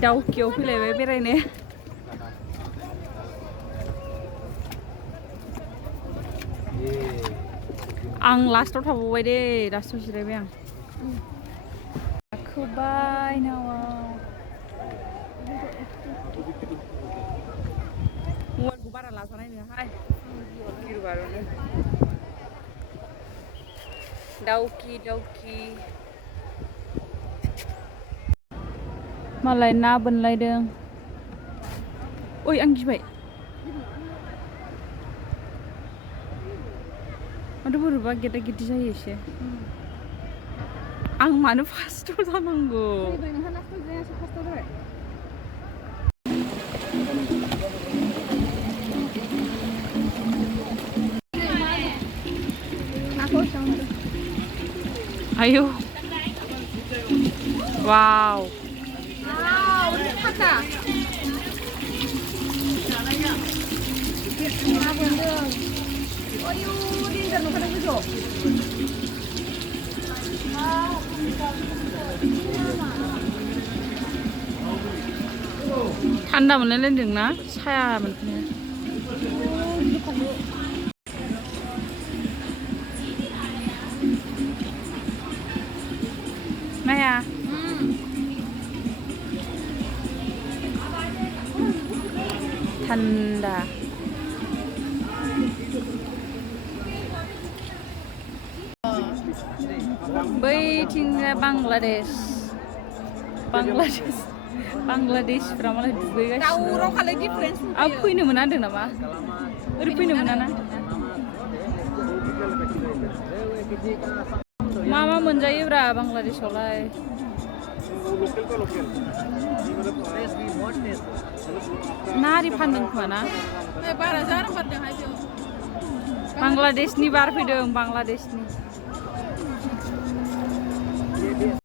दाउकियाव फैलायबाय बेरायनो आं लास्टाव थाबावबाय दे लास्टाव जिरायबाय आं गाखोबाय नावाव मबाइलखौ बारा लाजानाय नङाहाय गिरु बारुनो दाउकि दाउकि मालाय ना बोनलायदों ओइ आं गिबाय माथो बोरैबा गेदा गेदि जायो एसे आं मानो फार्स्टआव जानांगौ आयौ वाव थान्दा मोनलायलायदोंना साया मोनफिनो नाया थान्दा बैथिंजाय बांलादेशफ्रा मालाय दुगैगासिनो आं फैनो मोना होनदों नामा ओरै फैनो मोना ना मा मा मोनजायोब्रा बांलादेशआवलाय नारि फानदों खोमा ना बांलादेशनि बार फैदों बांलादेशनि